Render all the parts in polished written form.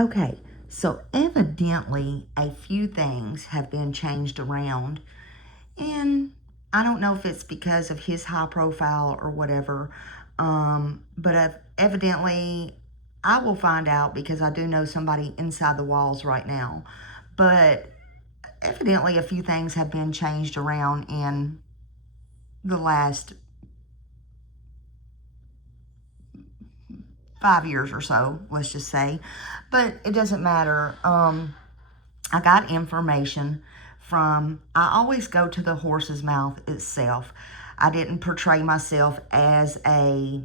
Okay, so evidently a few things have been changed around, and I don't know if it's because of his high profile or whatever, but evidently I will find out because I do know somebody inside the walls right now. But evidently a few things have been changed around in the last 5 years or so, let's just say. But it doesn't matter. I got information from, I always go to the horse's mouth itself. I didn't portray myself as a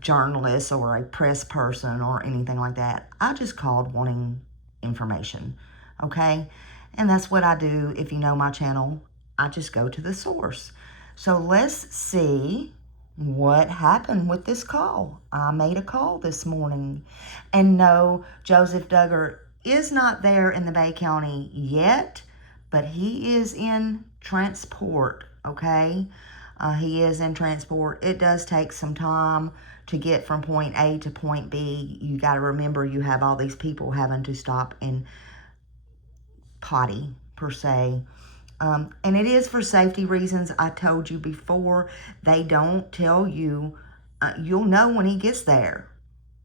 journalist or a press person or anything like that. I just called wanting information, okay? And that's what I do. If you know my channel, I just go to the source. So let's see what happened with this call. I made a call this morning, and no, Joseph Duggar is not there in the Bay County yet, but he is in transport, okay? He is in transport. It does take some time to get from point A to point B. You got to remember you have all these people having to stop and potty, per se. And it is for safety reasons. I told you before, they don't tell you. You'll know when he gets there.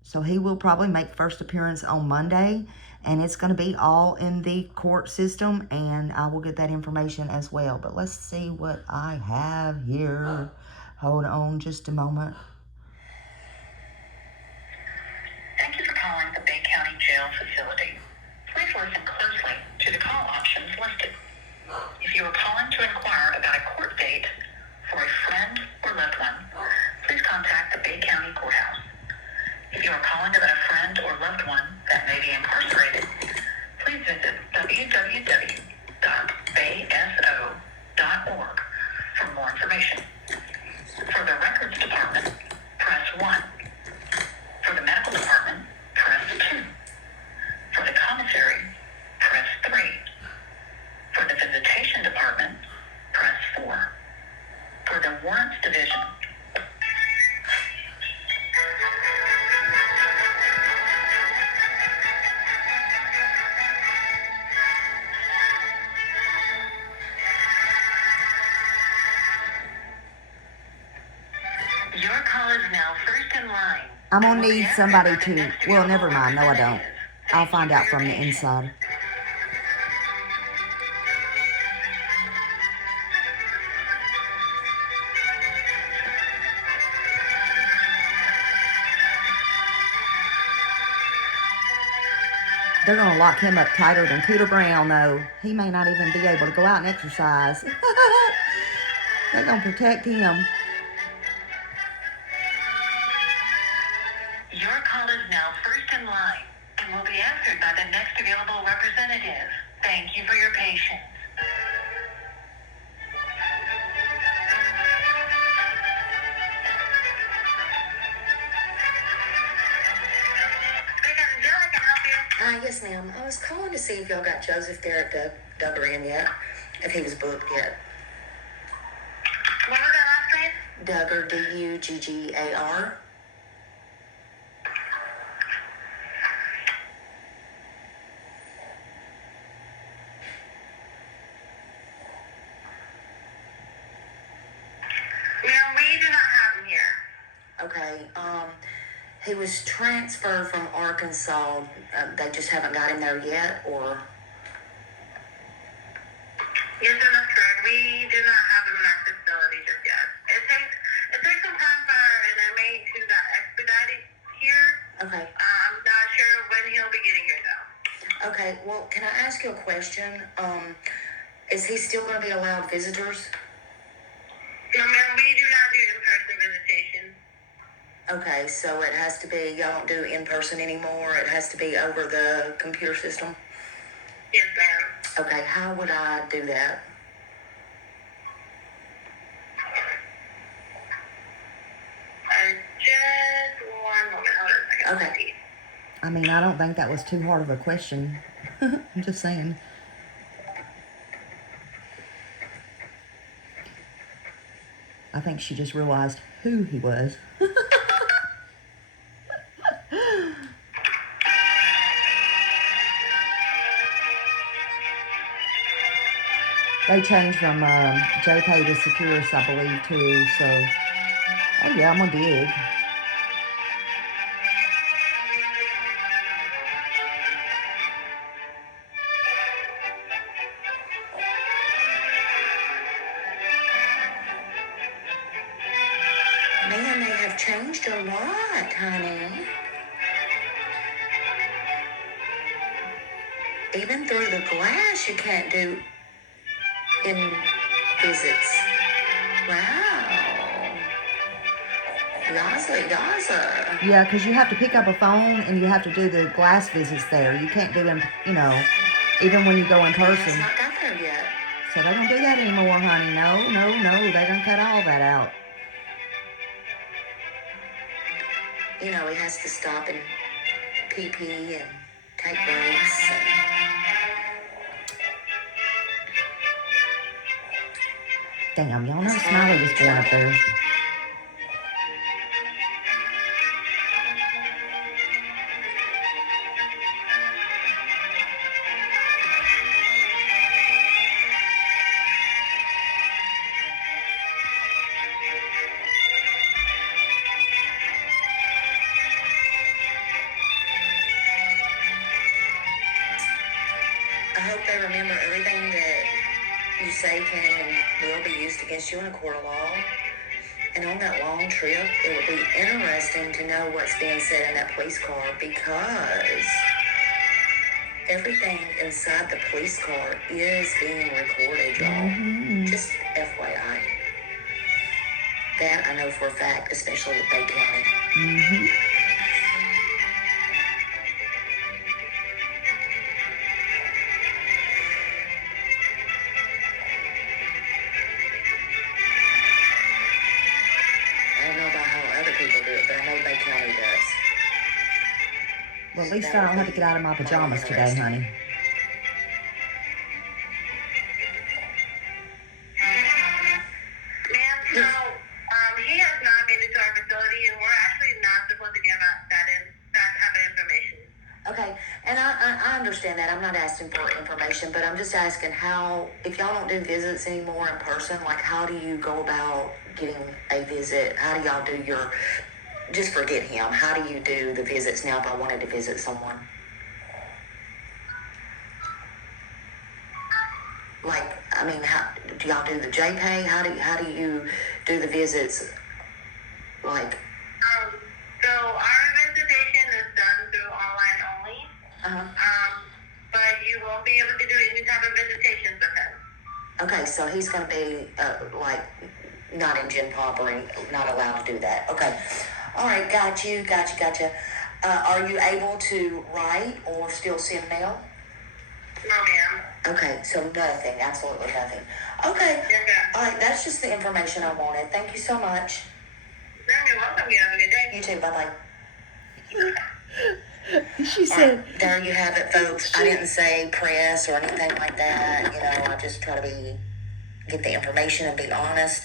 So he will probably make first appearance on Monday, and it's going to be all in the court system, and I will get that information as well. But let's see what I have here. Hold on just a moment. Thank you for calling the Bay County Jail Facility. Please listen closely to the call options listed. If you are calling to inquire about a court date for a friend or loved one, please contact the Bay County Courthouse. If you are calling about a friend or loved one that may be incarcerated, please visit www.bayso.org for more information. For the Records Department, press 1. For the Medical Department, press 2. For the Commissary, press 3. For the Visitation Department, press 4. For the Warrants Division, your call is now first in line. I'm going to need somebody to, well, never mind. No, I don't. I'll find out from the inside. They're going to lock him up tighter than Cooter Brown, though. He may not even be able to go out and exercise. They're going to protect him. Your call is now first in line and will be answered by the next available representative. Thank you for your patience. Yes, ma'am. I was calling to see if y'all got Joseph Derek Duggar in yet, if he was booked yet. What was that last name? Duggar, D-U-G-G-A-R. No, we do not have him here. Okay, he was transferred from Arkansas. They just haven't got him there yet, or? Yes, sir, that's correct. We do not have him in our facility just yet. It takes some time for an inmate who got expedited here. Okay. I'm not sure when he'll be getting here, though. Okay, well, can I ask you a question? Is he still going to be allowed visitors? No, ma'am, we do not do in-person visitation. Okay, so it has to be, y'all don't do in-person anymore? It has to be over the computer system? Yes, ma'am. Okay, how would I do that? Just one moment. Hold on a second. Okay. I mean, I don't think that was too hard of a question. I'm just saying. I think she just realized who he was. They changed from JPay to Securus, I believe, too. So, oh yeah, I'm gonna dig. Man, they have changed a lot, honey. Even through the glass, you can't do in visits. Wow. Yaza. Yeah, because you have to pick up a phone and you have to do the glass visits there. You can't do them, you know, even when you go in It's person. not got there yet. So they don't do that anymore, honey. No, no, no. They done cut all that out. You know, he has to stop and pee and take breaks. Damn, y'all know Smiley was born up there. I hope they remember everything that you say can and will be used against you in a court of law. And on that long trip, it would be interesting to know what's being said in that police car, because everything inside the police car is being recorded, y'all. Just FYI. That I know for a fact, especially with Bay County. I don't know about how other people do it, but I know Bay County does. Well, at least I don't have to get out of my pajamas today, honey. Ma'am, so he has not made it to our facility, and we're actually not supposed to give out that type of information. Okay, and I understand that. I'm not asking for information, but I'm just asking how, if y'all don't do visits anymore in person, like how do you go about getting a visit? How do y'all do your, just forget him, how do you do the visits now if I wanted to visit someone? Like, I mean, how do y'all do the JPay? How do you do the visits? Like, So our visitation is done through online only. But you won't be able to do any type of visitations with him. okay, so he's gonna be like not in Gen Pop or not allowed to do that. Okay, all right, gotcha. Are you able to write or still send mail? No, ma'am. Okay, so nothing, absolutely nothing. Okay, Yes, ma'am. all right, that's just the information I wanted. Thank you so much. You're welcome. You have a good day. You too, bye-bye. She All said, right, there you have it, folks. I didn't say press or anything like that. You know, I just try to get the information and be honest.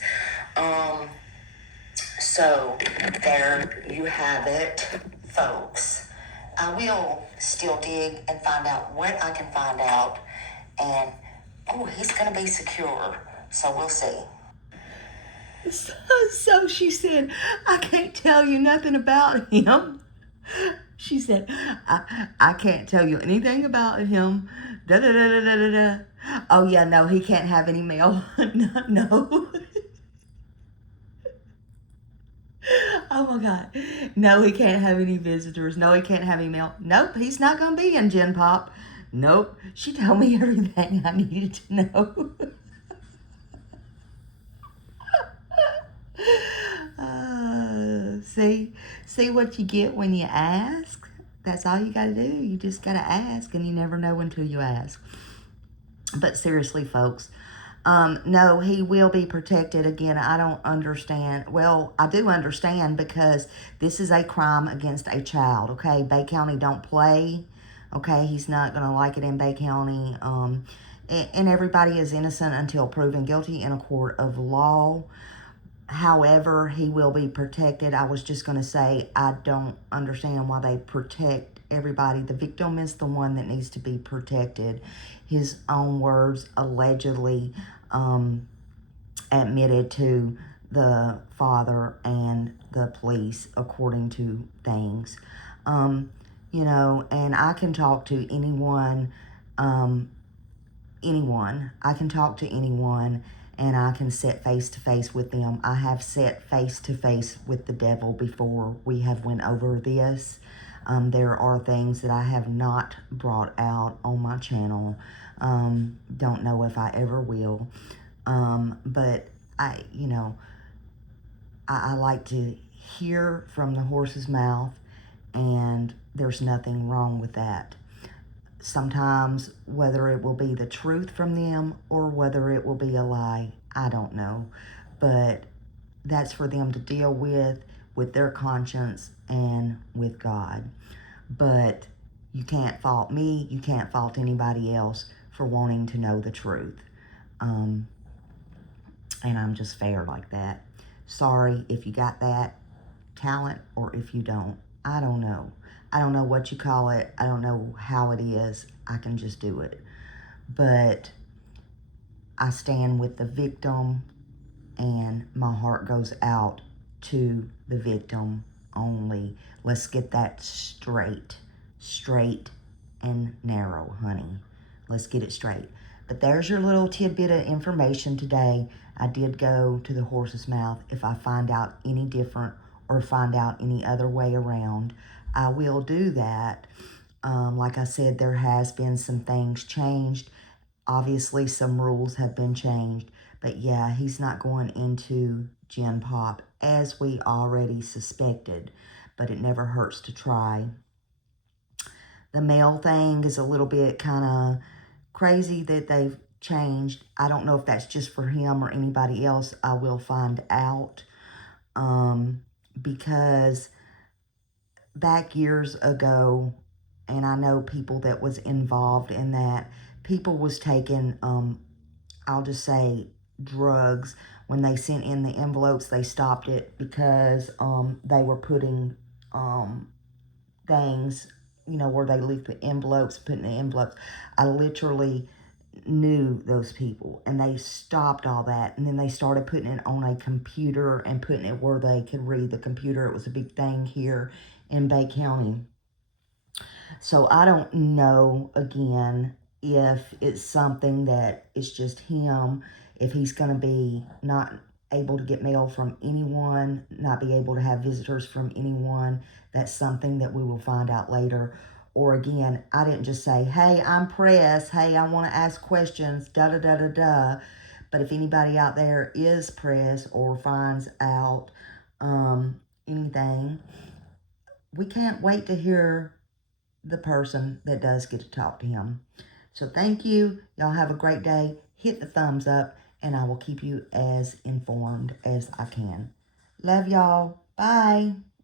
So there you have it, folks. I will still dig and find out what I can find out. And, oh, he's going to be secure. So we'll see. so she said, I can't tell you nothing about him. She said, I can't tell you anything about him. Da da da da da da da. Oh yeah, no, he can't have any mail. No. Oh my God. No, he can't have any visitors. No, he can't have any mail. Nope, he's not gonna be in Gen Pop. Nope. She told me everything I needed to know. See what you get when you ask? That's all you gotta do. You just gotta ask, and you never know until you ask. But seriously, folks, no, he will be protected. Again, I don't understand. Well, I do understand, because this is a crime against a child, okay? Bay County don't play, okay? He's not gonna like it in Bay County. And everybody is innocent until proven guilty in a court of law. However, he will be protected. I was just going to say, I don't understand why they protect everybody. The victim is the one that needs to be protected. His own words, allegedly. admitted to the father and the police, according to things. You know, and I can talk to anyone, I can talk to anyone, and I can sit face to face with them. I have sat face to face with the devil before we have went over this. There are things that I have not brought out on my channel. Don't know if I ever will. But you know, I like to hear from the horse's mouth, and there's nothing wrong with that. Sometimes, whether it will be the truth from them or whether it will be a lie, I don't know. But that's for them to deal with their conscience and with God. But you can't fault me, you can't fault anybody else for wanting to know the truth. And I'm just fair like that. Sorry if you got that talent or if you don't. I don't know. I don't know what you call it. I don't know how it is. I can just do it. But I stand with the victim, and my heart goes out to the victim only. Let's get that straight and narrow, honey. Let's get it straight. But there's your little tidbit of information today. I did go to the horse's mouth. If I find out any different or find out any other way around, I will do that. Like I said, there has been some things changed. Obviously, some rules have been changed. But yeah, he's not going into Gen Pop as we already suspected. But it never hurts to try. The mail thing is a little bit kind of crazy that they've changed. I don't know if that's just for him or anybody else. I will find out. Because back years ago, and I know people that was involved in that, people was taking, I'll just say, drugs. When they sent in the envelopes, they stopped it because they were putting things, you know, where they leaked the envelopes, putting the envelopes. I literally knew those people, and they stopped all that, and then they started putting it on a computer and putting it where they could read the computer. It was a big thing here in Bay County. So I don't know, again, if it's something that it's just him, if he's going to be not able to get mail from anyone, not be able to have visitors from anyone. That's something that we will find out later. Or again, I didn't just say, hey, I'm press. Hey, I want to ask questions, da-da-da-da-da. But if anybody out there is press or finds out anything, we can't wait to hear the person that does get to talk to him. So thank you. Y'all have a great day. Hit the thumbs up, and I will keep you as informed as I can. Love y'all. Bye.